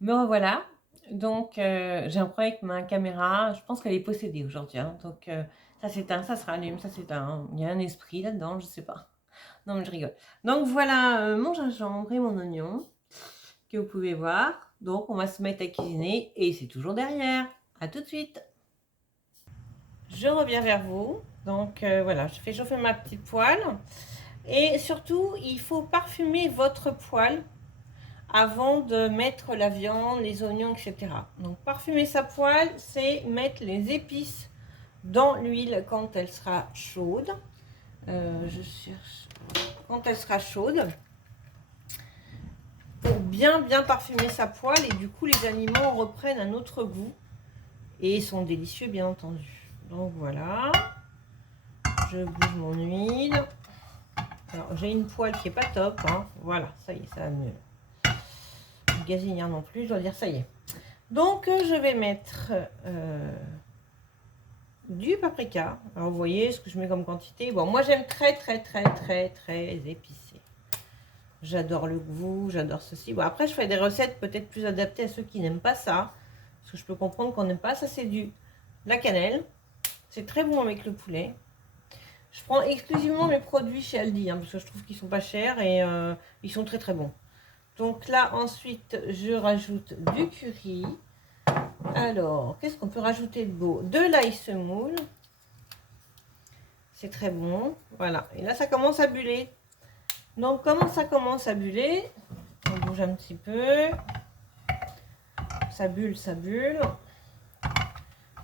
Me revoilà. Donc, j'ai un problème avec ma caméra. Je pense qu'elle est possédée aujourd'hui, hein. Donc, ça s'éteint, ça se rallume, ça s'éteint. Il y a un esprit là-dedans, je sais pas. Non, mais je rigole. Donc voilà, mon gingembre et mon oignon que vous pouvez voir. Donc, on va se mettre à cuisiner et c'est toujours derrière. À tout de suite. Je reviens vers vous. Donc, voilà, je fais chauffer ma petite poêle. Et surtout, il faut parfumer votre poêle avant de mettre la viande, les oignons, etc. Donc parfumer sa poêle, c'est mettre les épices dans l'huile quand elle sera chaude. Je cherche quand elle sera chaude pour bien parfumer sa poêle et du coup les aliments reprennent un autre goût et sont délicieux bien entendu. Donc voilà, je bouge mon huile. Alors j'ai une poêle qui est pas top, hein. Voilà, ça y est, ça va mieux. Gazinière non plus, je dois dire ça y est. Donc je vais mettre du paprika. Alors vous voyez ce que je mets comme quantité. Bon, moi j'aime très épicé. J'adore le goût, j'adore ceci. Bon, après je fais des recettes peut-être plus adaptées à ceux qui n'aiment pas ça. Parce que je peux comprendre qu'on n'aime pas. Ça c'est la cannelle. C'est très bon avec le poulet. Je prends exclusivement mes produits chez Aldi, hein, parce que je trouve qu'ils sont pas chers et ils sont très bons. Donc là ensuite je rajoute du curry. Alors, qu'est-ce qu'on peut rajouter de beau? De l'ail semoule. C'est très bon. Voilà. Et là, ça commence à buller. Donc, comment ça commence à buller? On bouge un petit peu. Ça bulle, ça bulle.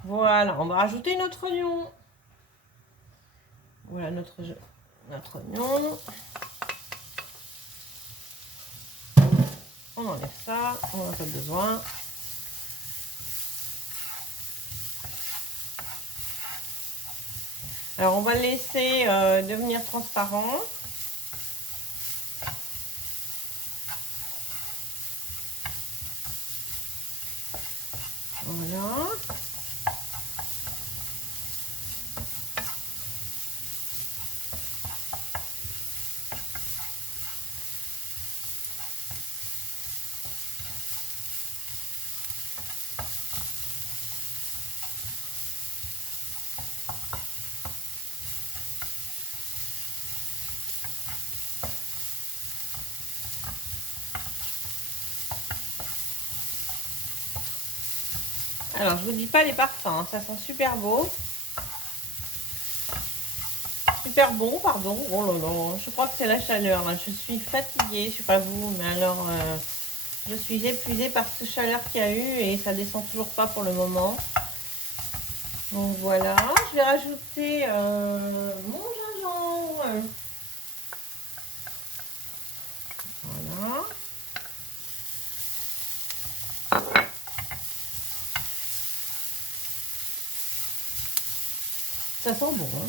Voilà. On va rajouter notre oignon. Voilà notre oignon. On enlève ça. On n'en a pas besoin. Alors, on va le laisser devenir transparent. Voilà. Alors, je vous dis pas les parfums, hein, ça sent super beau. Super bon, pardon. Oh là là, je crois que c'est la chaleur, là. Je suis fatiguée, je sais pas vous, mais alors, je suis épuisée par cette chaleur qu'il y a eu et ça descend toujours pas pour le moment. Donc voilà, je vais rajouter mon gingembre. Voilà. Ça sent bon, hein.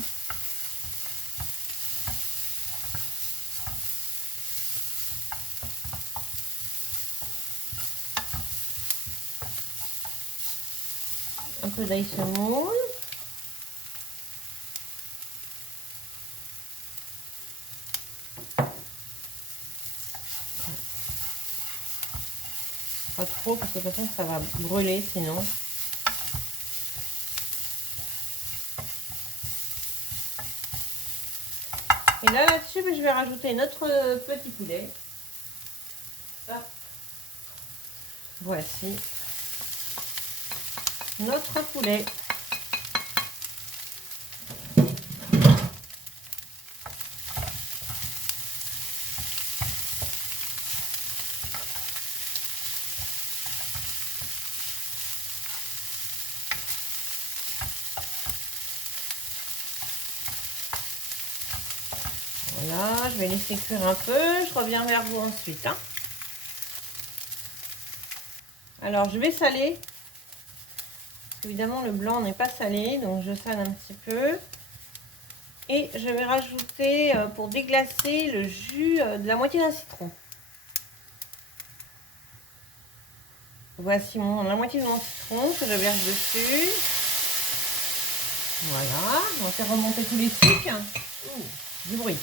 Un peu d'ail semoule. Pas trop parce que de toute façon ça va brûler sinon. Et là, là-dessus, je vais rajouter notre petit poulet. Hop. Voici notre poulet. Voilà, je vais laisser cuire un peu. Je reviens vers vous ensuite, hein. Alors, je vais saler. Évidemment, le blanc n'est pas salé, donc je sale un petit peu. Et je vais rajouter, pour déglacer, le jus de la moitié d'un citron. Voici la moitié de mon citron que je verse dessus. Voilà, on va faire remonter tous les sucres. Du bruit.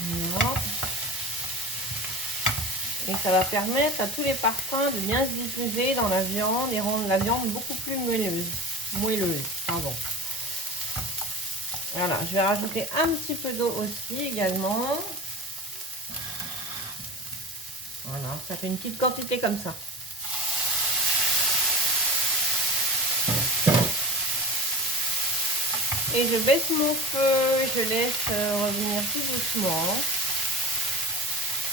Voilà. Et ça va permettre à tous les parfums de bien se diffuser dans la viande et rendre la viande beaucoup plus moelleuse. Pardon. Voilà, je vais rajouter un petit peu d'eau aussi également. Voilà, ça fait une petite quantité comme ça. Et je baisse mon feu et je laisse revenir tout doucement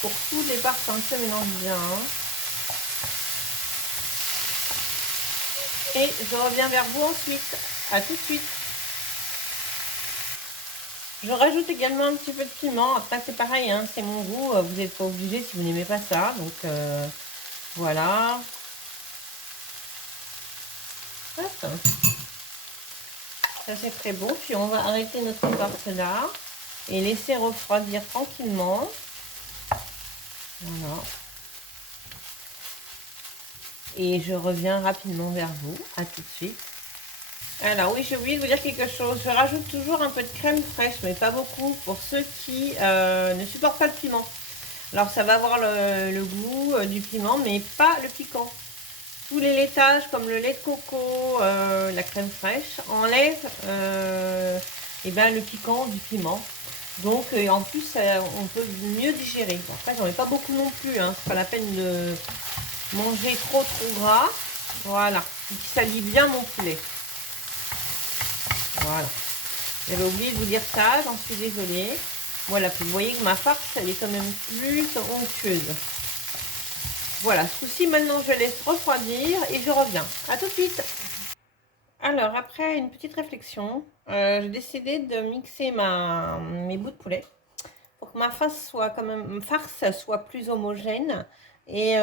pour que tous les parfums se mélangent bien. Et je reviens vers vous ensuite. À tout de suite. Je rajoute également un petit peu de piment. Après, c'est pareil, hein, c'est mon goût. Vous n'êtes pas obligé si vous n'aimez pas ça. Donc, voilà. Hop. Ça, c'est très beau. Puis, on va arrêter notre torte là et laisser refroidir tranquillement. Voilà. Et je reviens rapidement vers vous. À tout de suite. Alors oui, j'ai oublié de vous dire quelque chose. Je rajoute toujours un peu de crème fraîche, mais pas beaucoup, pour ceux qui ne supportent pas le piment. Alors ça va avoir le goût du piment, mais pas le piquant. Tous les laitages, comme le lait de coco, la crème fraîche, enlèvent et ben, le piquant du piment. Donc en plus, on peut mieux digérer. Bon, après, j'en ai pas beaucoup non plus. Hein. C'est pas la peine de manger trop gras. Voilà. Et puis ça lie bien mon poulet. Voilà. J'avais oublié de vous dire ça, j'en suis désolée. Voilà, puis vous voyez que ma farce, elle est quand même plus onctueuse. Voilà, ce coup-ci, maintenant, je laisse refroidir et je reviens. À tout de suite. Alors, après une petite réflexion, j'ai décidé de mixer mes bouts de poulet pour que ma farce soit plus homogène et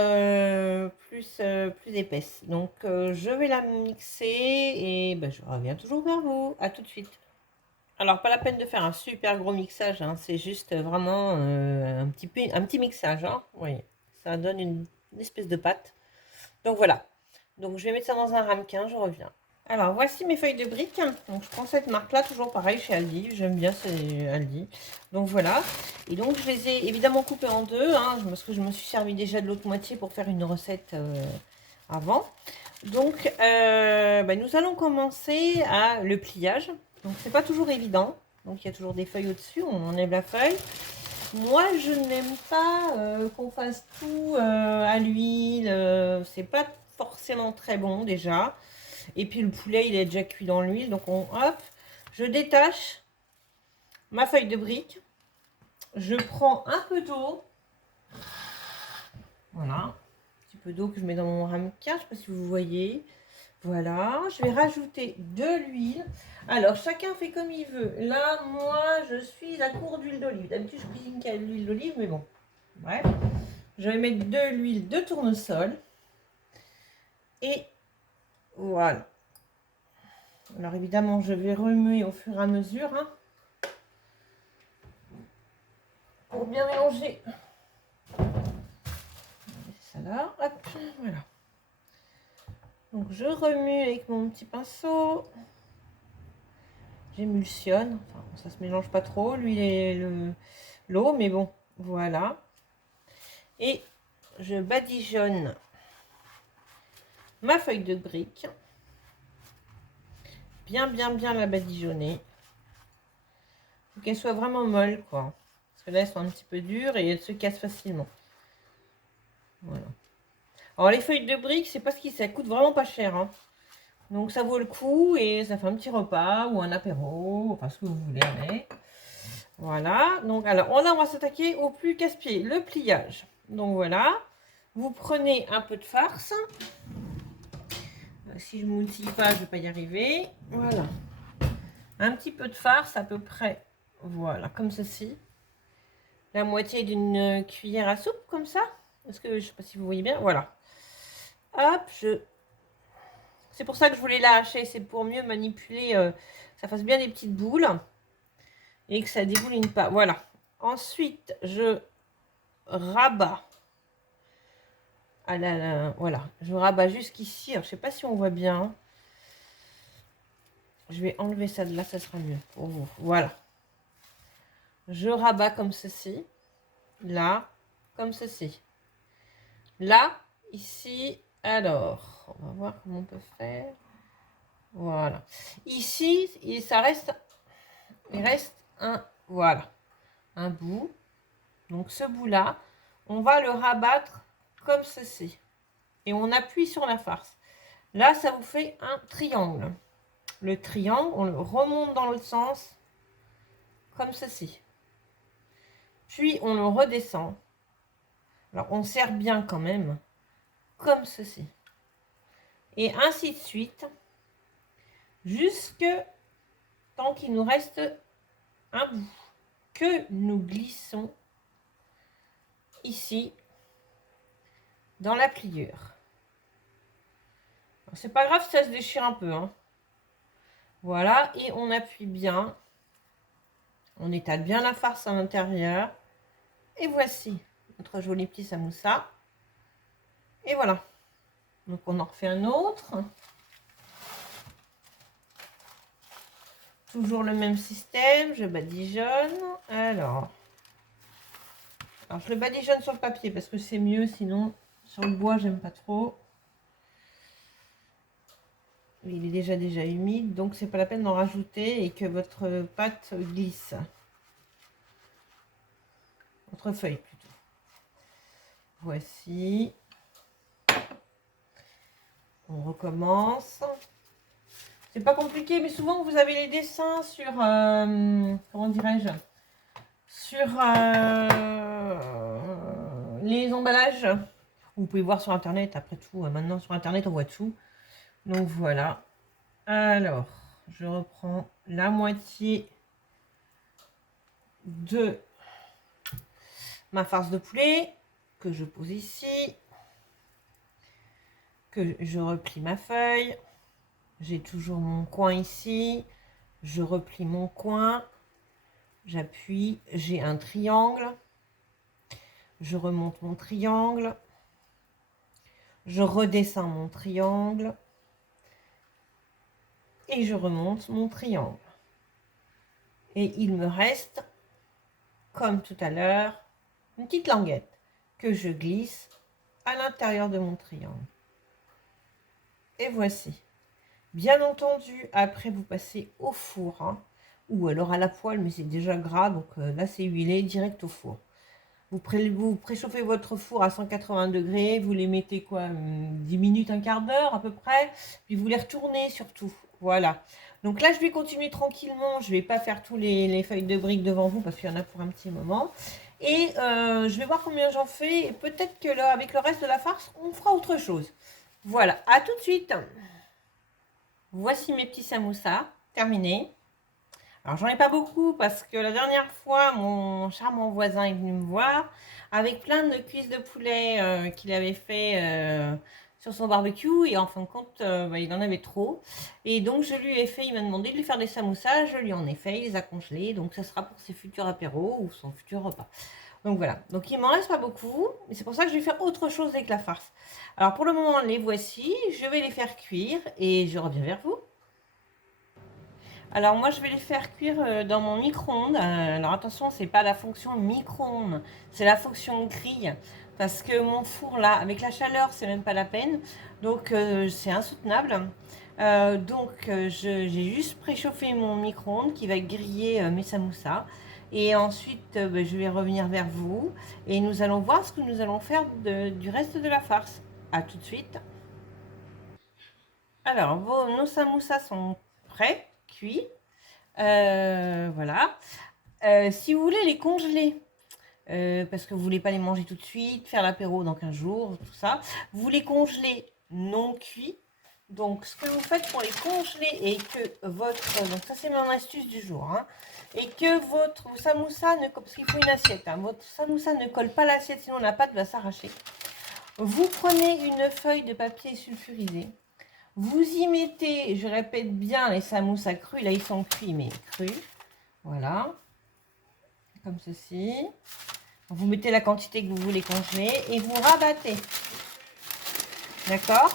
plus épaisse. Donc, je vais la mixer et ben, je reviens toujours vers vous. À tout de suite. Alors, pas la peine de faire un super gros mixage, hein, c'est juste vraiment un petit mixage. Hein, vous voyez, ça donne une espèce de pâte. Donc voilà. Donc je vais mettre ça dans un ramequin, je reviens. Alors voici mes feuilles de briques. Donc je prends cette marque-là, toujours pareil chez Aldi. J'aime bien c'est Aldi. Donc voilà. Et donc je les ai évidemment coupées en deux, hein, parce que je me suis servi déjà de l'autre moitié pour faire une recette avant. Donc nous allons commencer à le pliage. Donc c'est pas toujours évident. Donc il y a toujours des feuilles au-dessus, on enlève la feuille. Moi je n'aime pas qu'on fasse tout à l'huile. C'est pas forcément très bon déjà. Et puis le poulet il est déjà cuit dans l'huile. Donc hop, je détache ma feuille de brique. Je prends un peu d'eau. Voilà. Un petit peu d'eau que je mets dans mon ramequin. Je ne sais pas si vous voyez. Voilà, je vais rajouter de l'huile. Alors, chacun fait comme il veut. Là, moi, je suis à court d'huile d'olive. D'habitude, je cuisine qu'à l'huile d'olive, mais bon. Bref. Je vais mettre de l'huile de tournesol. Et voilà. Alors, évidemment, je vais remuer au fur et à mesure. Hein, pour bien mélanger. Ça là. Hop, voilà. Donc, je remue avec mon petit pinceau. J'émulsionne. Enfin, ça se mélange pas trop, l'huile et l'eau, mais bon, voilà. Et je badigeonne ma feuille de brique. Bien la badigeonner. Faut qu'elle soit vraiment molle, quoi. Parce que là, elles sont un petit peu dures et elles se cassent facilement. Voilà. Alors, les feuilles de brique, c'est parce que ça coûte vraiment pas cher, hein. Donc, ça vaut le coup et ça fait un petit repas ou un apéro, enfin, ce que vous voulez avec. Voilà. Donc, alors, on va s'attaquer au plus casse-pied, le pliage. Donc, voilà. Vous prenez un peu de farce. Si je ne m'outille pas, je ne vais pas y arriver. Voilà. Un petit peu de farce à peu près. Voilà, comme ceci. La moitié d'une cuillère à soupe, comme ça. Est-ce que je ne sais pas si vous voyez bien. Voilà. Hop, c'est pour ça que je voulais la hacher. C'est pour mieux manipuler. Ça fasse bien des petites boules. Et que ça dégouline pas. Voilà. Ensuite, je rabats. Voilà. Je rabats jusqu'ici. Je ne sais pas si on voit bien. Je vais enlever ça de là, ça sera mieux pour vous. Voilà. Je rabats comme ceci. Là, comme ceci. Là, ici, alors, on va voir comment on peut faire. Voilà. Ici, il reste un, voilà, un bout. Donc ce bout-là, on va le rabattre comme ceci. Et on appuie sur la farce. Là, ça vous fait un triangle. Le triangle, on le remonte dans l'autre sens, comme ceci. Puis on le redescend. Alors on serre bien quand même, comme ceci. Et ainsi de suite, jusque tant qu'il nous reste un bout que nous glissons ici dans la pliure. C'est pas grave si ça se déchire un peu, hein. Voilà, et on appuie bien. On étale bien la farce à l'intérieur. Et voici notre joli petit samoussa. Et voilà. Donc on en refait un autre. Toujours le même système, je badigeonne. Alors je le badigeonne sur le papier parce que c'est mieux, sinon sur le bois j'aime pas trop. Il est déjà humide, donc c'est pas la peine d'en rajouter et que votre pâte glisse. Votre feuille plutôt. Voici. On recommence. C'est pas compliqué, mais souvent vous avez les dessins sur, comment dirais-je, sur les emballages. Vous pouvez voir sur internet, après tout, maintenant sur internet on voit tout. Donc voilà. Alors, je reprends la moitié de ma farce de poulet que je pose ici, que je replie ma feuille. J'ai toujours mon coin ici, je replie mon coin, j'appuie, j'ai un triangle, je remonte mon triangle, je redescends mon triangle et je remonte mon triangle. Et il me reste, comme tout à l'heure, une petite languette que je glisse à l'intérieur de mon triangle. Et voici. Bien entendu, après vous passez au four, hein, ou alors à la poêle, mais c'est déjà gras, donc là c'est huilé, direct au four. Vous préchauffez votre four à 180 degrés, vous les mettez quoi, 10 minutes, un quart d'heure à peu près, puis vous les retournez surtout. Voilà. Donc là, je vais continuer tranquillement, je ne vais pas faire tous les feuilles de briques devant vous parce qu'il y en a pour un petit moment. Et je vais voir combien j'en fais, et peut-être que là, avec le reste de la farce, on fera autre chose. Voilà, à tout de suite. Voici mes petits samoussas, terminés. Alors, j'en ai pas beaucoup parce que la dernière fois, mon charmant voisin est venu me voir avec plein de cuisses de poulet qu'il avait fait sur son barbecue. Et en fin de compte, il en avait trop. Et donc, je lui ai fait, il m'a demandé de lui faire des samoussas. Je lui en ai fait, il les a congelés. Donc, ça sera pour ses futurs apéros ou son futur repas. Donc, voilà. Donc, il m'en reste pas beaucoup. Et c'est pour ça que je vais faire autre chose avec la farce. Alors, pour le moment, les voici. Je vais les faire cuire et je reviens vers vous. Alors moi je vais les faire cuire dans mon micro-ondes. Alors attention, c'est pas la fonction micro-ondes, c'est la fonction grille. Parce que mon four là, avec la chaleur, c'est même pas la peine. Donc c'est insoutenable. J'ai juste préchauffé mon micro-ondes qui va griller mes samoussas. Et ensuite, je vais revenir vers vous. Et nous allons voir ce que nous allons faire du reste de la farce. A tout de suite. Alors, nos samoussas sont prêts, cuits. Voilà. Si vous voulez les congeler, parce que vous voulez pas les manger tout de suite, faire l'apéro dans 15 jours, tout ça, vous les congelez non cuits. Donc, ce que vous faites pour les congeler et que votre... Donc, ça, c'est mon astuce du jour. Hein, et que votre samoussa ne... Parce qu'il faut une assiette. Hein, votre samoussa ne colle pas l'assiette, sinon la pâte va s'arracher. Vous prenez une feuille de papier sulfurisé. Vous y mettez, je répète bien, les samoussas crus. Là, ils sont cuits, mais crus. Voilà. Comme ceci. Vous mettez la quantité que vous voulez congeler et vous rabattez. D'accord?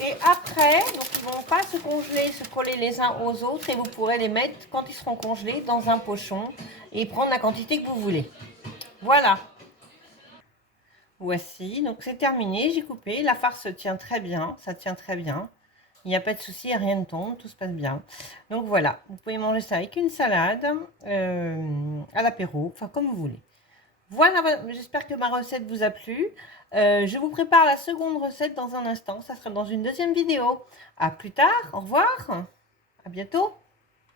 Et après, donc ils ne vont pas se congeler, se coller les uns aux autres et vous pourrez les mettre, quand ils seront congelés, dans un pochon et prendre la quantité que vous voulez. Voilà. Voici, donc c'est terminé, j'ai coupé. La farce tient très bien, ça tient très bien. Il n'y a pas de souci, rien ne tombe, tout se passe bien. Donc voilà, vous pouvez manger ça avec une salade, à l'apéro, enfin comme vous voulez. Voilà, j'espère que ma recette vous a plu. Je vous prépare la seconde recette dans un instant, ça sera dans une deuxième vidéo. À plus tard, au revoir, à bientôt.